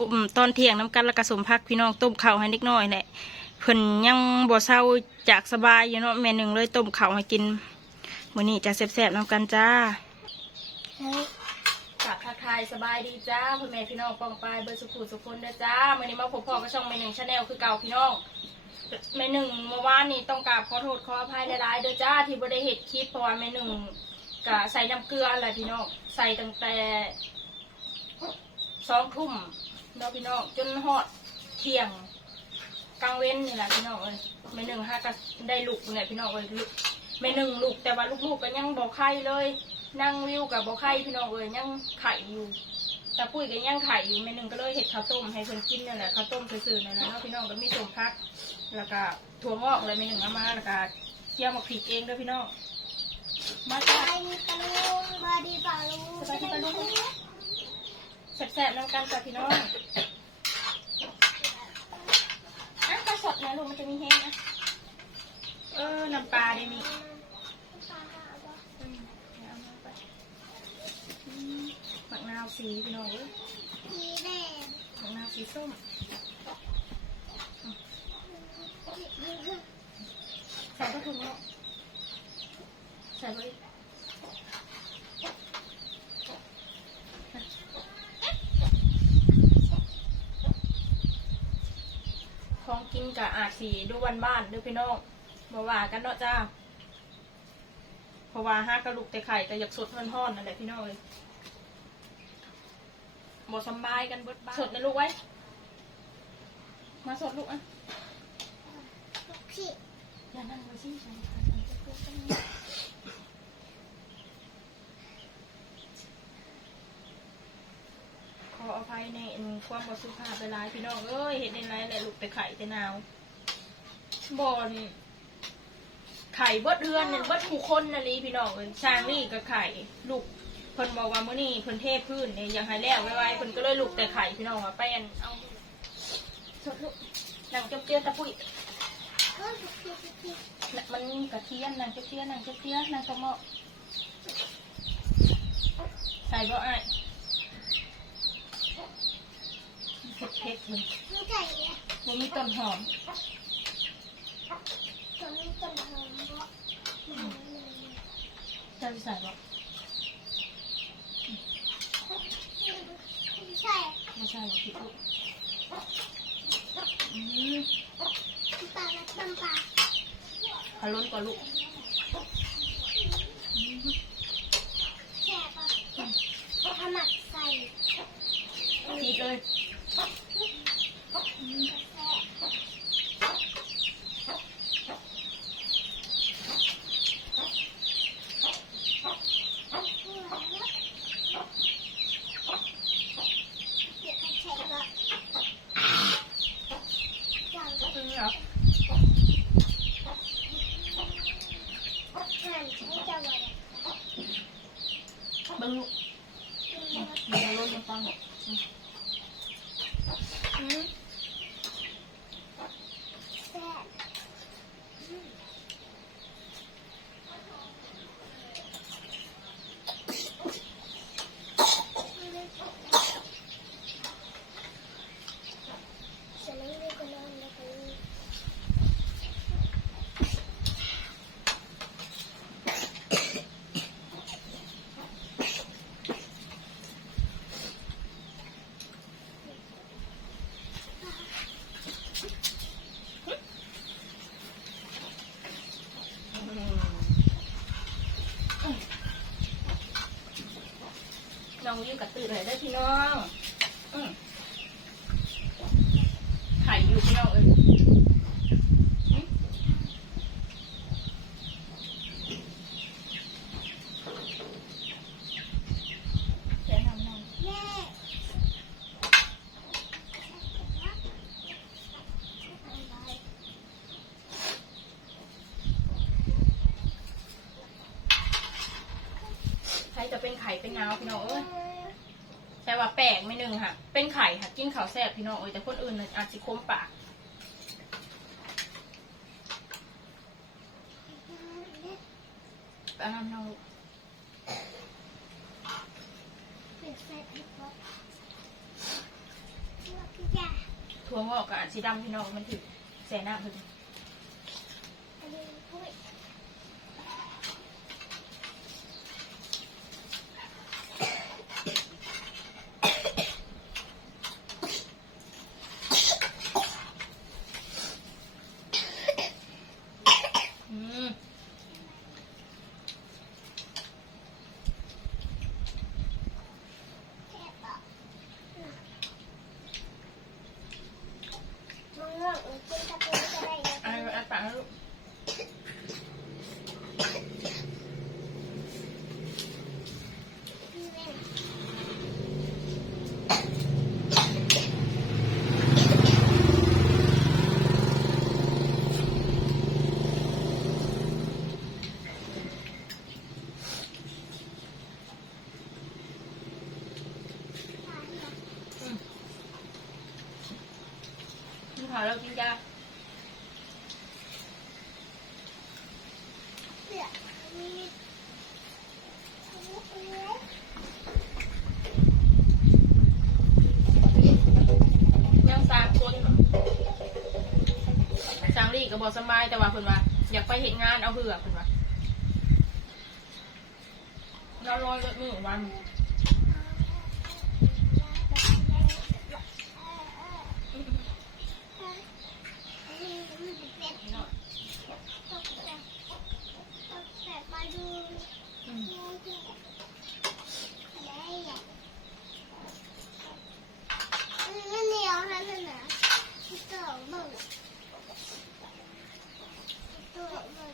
ต้มตอนเที่ยงน้ำกันแล้วก็สมพักพี่น้องต้มข้าวให้เล็กน้อยแหละเพิ่นยังบ่เศร้าจากสบายอยู่เนาะแม่หนึ่งเลยต้มข้าวให้กินมื้อนี้จะแซ่บๆน้ำกันจ้าฝากทักทายสบายดีจ้าพ่อแม่พี่น้องปองปายเบอร์สุขุสุขคนเด้อจ้าวันนี้มาพบพ่อกับช่องแม่หนึ่งชาแนลคือเก่าพี่น้องแม่หนึ่งเมื่อวานนี้ต้องกราบขอโทษขออภัยหลายๆเด้อจ้าที่บ่ได้เห็ดคลิปเพราะว่าแม่หนึ่งกะใส่น้ำเกลืออะไรพี่น้องใส่ตั้งแต่สองทุ่ม เนาะพี่น้องจนฮอดเที่ยงกลางเว้นนี่แหละพี่น้องเอ้ยแม่หนึ่งห้าก็ได้ลูกเนี่ยพี่น้องเอ้ยลูกแม่หนึ่งลูกแต่ว่าลูกๆก็ยังบอกไข่เลย นั่งวิวกับบอกไข่พี่น้องเอ้ยยังไข่อยู่แต่ปุ้ยก็ยังไข่อยู่แม่หนึ่งก็เลยเห็ดข้าวต้มให้เพิ่นกินนั่นแหละข้าวต้มซื่อๆนั่นแหละเนาะพี่น้องก็มีสมพัก แล้วก็ถั่วงอกอะไรแม่หนึ่งเอามาแล้วก็เคี่ยวมาพริกเองเด้วยพี่น้องมาจ้าไปตะลุงบาดีปาลุงสบายดีปะลุง แซ่บๆน้ำกันจ้ะพี่น้องอะปลาสดนะลูกมันจะมีแห้งนะเออ น้ำปลาได้มีอืมเอามาไปอืมมะนาวสีพี่น้องเอ้ยสีแดงมะนาวสีส้มใส่ก็ถึงแล้วใส่ไป ของกินกับอาจสีดูวันบ้านๆเดูพี่น้องบ่ว่ากันเนาะจ้าเพราะว่าห้ากระลูกแต่ไข่แต่อยากสดห่อนๆนั่นแหละพี่น้องเลยบ่สำบายกันเบิดบ้านสดนะลูกไว้ มาสดลูกอะพี่อย่านั่งไว้สิฉัน อภัยในความบสุภาพไปหลายพี่น้องเอ้ยเห็นในไรแหละลูกไปไข่แต่หนาวบอนไข่เบิดเรือนเนี่ยเบิดผู้คนนะลีพี่น้องเอ้ยช้างนี่ก็ไข่ลูกเพิ่นบอกว่ามื้อนี้เพิ่นเทพื้นเนี่ยยากให้แล้วไว้ๆเพิ่นก็เลยลูกแต่ไข่พี่น้องว่าไปอันเอาสดลูกนั่งเจียตะปุ้ยมันกระเทียมนางเจี๊ยบๆนางเจี๊ยบๆนางกระเหมาะใส่บ่ไอ้เผ็ดเผ็ดๆเลย ไม่ใช่เนี่ยมันมีต้นหอมตอนนี้ต้นหอมเพราะจะใส่บ่ไม่ใช่ไม่ใช่หรอกพี่ปุ๊อืมปลาและต้มปลาขล้นกว่าลูกอืมแช่ปะถ้าหมักใส่พีก เลย แช่ อืมเหรอเบิ่งลูกมันจะล้นมาฟังอืมอืมน้ องอยู่กับตื่นเลยได้พี่น้องอืมไข่อยู่พี่น้องเอ้ยอืมแค่ทำน้อง ใค รจะเป็นไข่เป็นงาวพี่น้องเอ้ยแต่ว่าแปลกไม่หนึ่งค่ะ เป็นไข่ค่ะกินข้าวแซ่บพี่น้องเอ้ยแต่คนอื่นน่ะอาจจะคมปากไปเอาน้ำน้องลูกถั่วงอกกับสีดำพี่น้องมันถือแสหน้าเพิ่น อันนี้ถ้วย อืม แค่ปะมะม่วงหรือกินตะปูก็ได้นะ เอันอันปากนะลูก พี่แม่ อืม กินข้าแล้วกินยาเสือมีอันกันยังสามคนสางลี่กับบอสบายแต่ว่าเพิ่นว่า อยากไปเห็นงานเอาเหือกเพิ่นว่าเราลอยรถมือวันนี้มันเป็นเป็ด เนาะ ตกแต่ต กแต่ปลาดู อืม มันเหนียวนะนั่นน่ะตัวเบิ่งตัวเบิ่ง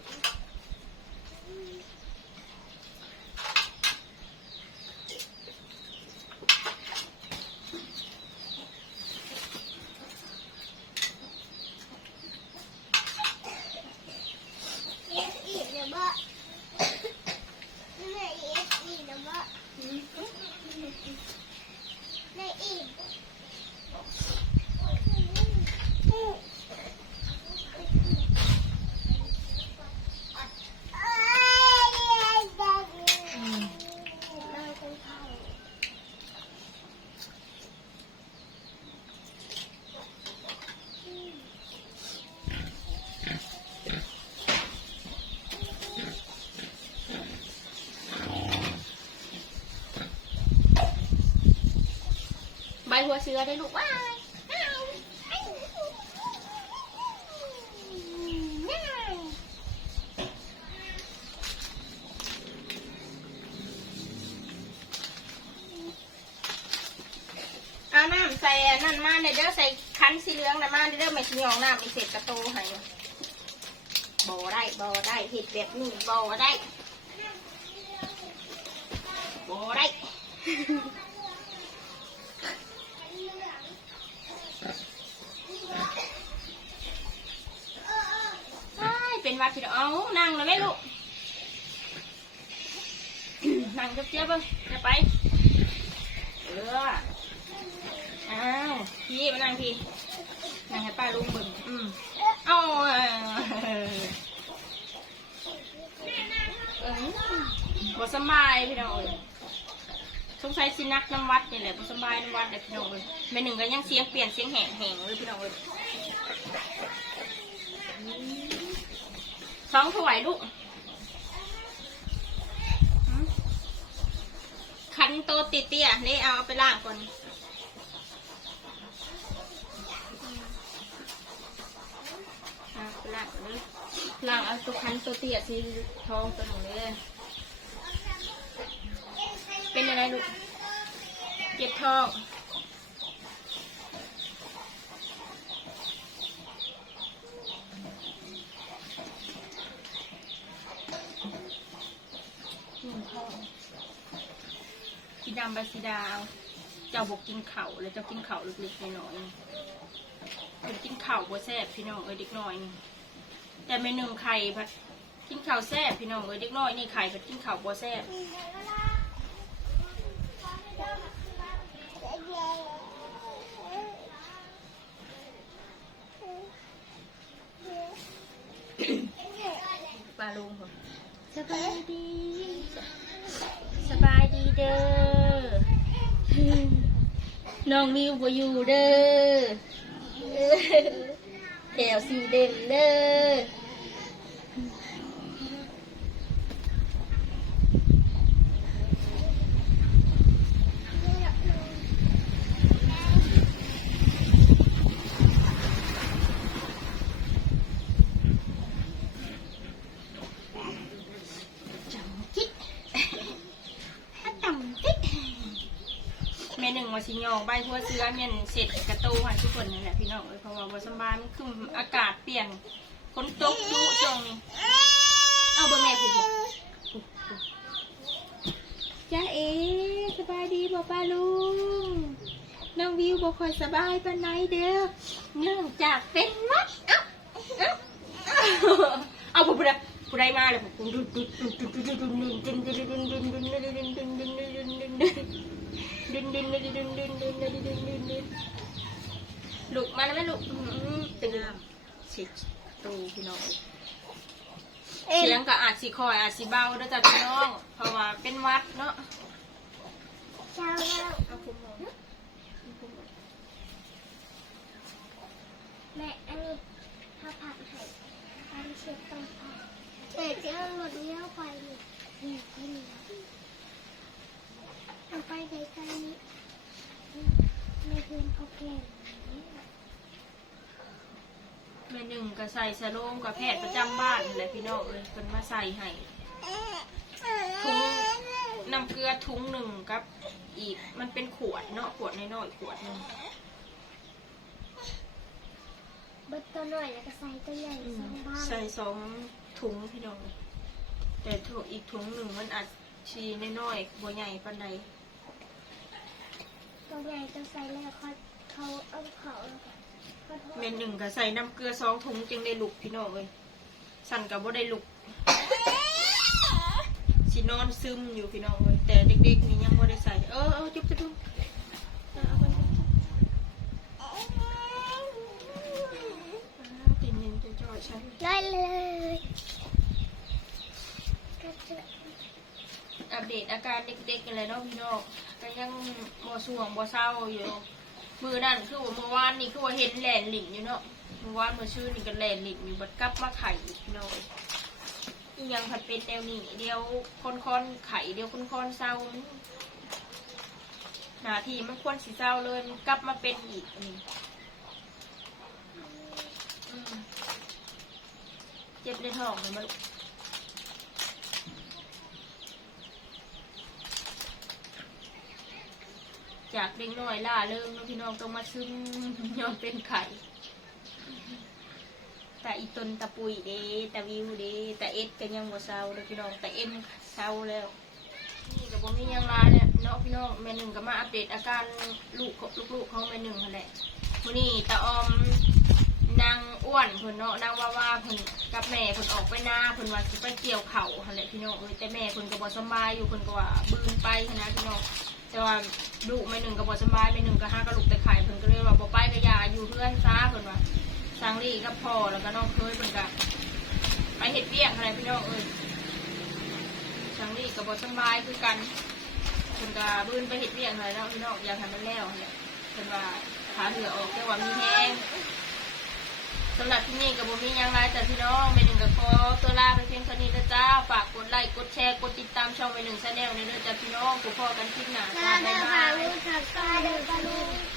เอฟอีหรือบ่ในเอฟอีหรือบ่ในอีเราเป็นใคร ใบ หัวเสือได้ลูกว้ายเอาน้ำใส่นั่นมาในเด้อใส่คันสีเหลืองนะมาในเด้อไม่ชิยองน้ำมีเศษกระโตให้บ่ได้บ่ได้เห็ดแบบนี้บ่ได้บ่ได้ ใช่เป็นวัดพี่น้องเอานั่งเลยไหมลูก นั่งเจี๊ยบๆเบ้างจะไป เอออ้าวพี่มานั่งพี่ นั่งให้ป้าลุงเบึงอืมเอาเออเออ บ่สบายพี่น้องเอ้ยสงสัยสินักน้ำวัดนี่แหละบ่สบายน้ำวัดเลยพี่น้องเอ้ยแม่หนึ่งก็ยังเสียงเปลี่ยนเสียงแหงแหงเลยพี่น้องเอ้ยสองถวายลูกคันโตติเตี้ยนี่เอาไปล่างก่อนล่างก่อนเลยล่างเอาตัวคันโตเตี้ยสีทองตัวหนึ่งเลย อะไรลูกเจ็บทองทองสีดำใบสีดาว เจ้าบอกกินเข่าแล้วเจ้ากินเข่าเล็กๆน้อยๆเป็นกินเข่าบัวแซ่บพี่น้องเอ้ยเด็กน้อย แต่ไม่หนึ่งไข่พัดกินข้าวแซ่บพี่น้องเอ้ยเด็กน้อยนี่ไข่พัดกินข้าวบัวแซ่บ ลุงสบายดี สบายดีเด้อ น้องวิวบ่อยู่เด้อแถวสีเด่นเด้อ มียหนึ่งมาชิยองใบทั่วเชื้อเมียนเสร็จกระตูหันทุกคนนี่แหละพี่น้องเพราะว่าบสบายมันคืออากาศเปลี่ยนฝนตกดุช่วงนี้เอาบอแม่ผูกจ้าเอ๋สบายดีบ่ป้าลุงน้องวิวบ่ค่อยสบายปานไหนเด้อเนื่องจากเป็นมัดเอ้าเอ้าเอาบ่ได้ กูได้มาเลยผมลุกมาแล้วไหมลุกเป็นสิตูพี่น้องเสียงก็อาจสิคอยอาจสีเบาด้วยจ้ะพี่น้อง เพราะว่าเป็นวัดเนาะแม่อันนี้ข้าวผัดไข่ข้าวเช็ดต้มผัด แต่จะเอาหมดเลี้ยวไปนี่นี่นี่เอาไปใกล้ๆนี้ในพื้นเขาแก่นี้แม่หนึ่งก็ใส่สโลมกับแพทย์ประจำบ้านนั่นแหละพี่น้องเอ้ยเพิ่นมาใส่ให้ถุงน้ำเกลือถุงหนึ่งกับ อีกมันเป็นขวดเนาะขวดน้อยๆขวดหนึงเบิดตัวหน่อยแล้วก็ใส่ตัวใหญ่สองบ้างใส่สอง ถุงพี่น้องแต่ถุงอีกถุงหนึ่งมันอาจชีน้อยๆบัวใหญ่ปานใดตัวใหญ่ตัวใส่แล้วเขาเขาเอาเขาแล้วก็เขาทอดเมนหนึ่งก็ใส่น้ำเกลือสองถุงจึงได้ลุกพี่น้องเลยสั่นกับบ่ได้ลุกสินอนซึมอยู่พี่น้องเลยแต่เด็กๆนี่ยังบ่ได้ใส่เออเออจุ๊บจุ๊บจุ๊บเอาเอาไปตินยินจะจ่อยใช่ ได้เลยก็จะ อัปเดตอา การเด็กๆกันเลยเนาะพี่น้องก็ยังบ่สวงบ่เศร้าอยู่ มือนั่นคือว่าเมื่อวานนี่คือว่าเห็นแหลนหลินอยู่เนาะเมื่อวานเมื่อชื่อนี่ก็แหลนหลินอยู่บัดกลับมาไข่อีกพี่น้องอีหยังผัดเป็นแนวนี้เดียวคนคอนๆไข่เดียวคนคอนๆเศร้าหนาทีมันควรสีเศร้าเลยมันกลับมาเป็นอีกอันนี้เจ็บในท้องเลยมาลูก จากเด็กน้อยล่าเริงนพี่น้องต้องมาซึมยอมเป็นไข่แต่อีตนตะปุยเดตะวิวเด้แต่เอ็ดก็ยังบ่เศร้าเลยพี่น้องแต่เอ็มเศร้าแล้วนี่ก็บ่มีหยังหลายเนี่ยเนาะพี่น้องแม่หนึ่งก็มาอัปเดตอาการลูกของลูกๆของแม่หนึ่งนั่นแหละมื้อนี้ตาออมนางอ้วนเพิ่นเนาะนางว่าว่าเพิ่นกับแม่เพิ่นออกไปหน้าเพิ่นว่าสิไปเกี่ยวเข่าหั่นแหละพี่น้องเอ้ยแต่แม่เพิ่นก็บ่สบายอยู่เพิ่นก็ว่าบืนไปนะพี่น้อง แต่ว่าลูกแม่หนึ่งก็บ่สบายแม่หนึ่งก็หากระลูกแต่ไข่เพิ่นก็เลยว่าบ่ไปก็อย่าอยู่เพื่อนซะเพิ่นว่าสังลี่กับพ่อแล้วก็น้องเคยเพิ่นก็ไปเฮ็ดเวียกอะไรพี่น้องเอ้ยสังลี่กับบสบายคือกันคุณกาบืนไปเห็ดเวียงอะไรแล้วพี่น้องอยากทำมันแล้วเนี่ยเป็นว่าขาเหลือออกแต่ว่ามีแห้ง สำหรับที่นี่กับผมมียังไรแต่พี่น้องเมหนึ่งกับขอตัวลาไปเพียงเท่านี้นะจ้าฝากกดไลค์กดแชร์กดติดตามช่องเมหนึ่งชาแนลในเรื่องจ้าพี่น้องกูพอกันคลิปหน้าจ้าได้บ๊ายบาย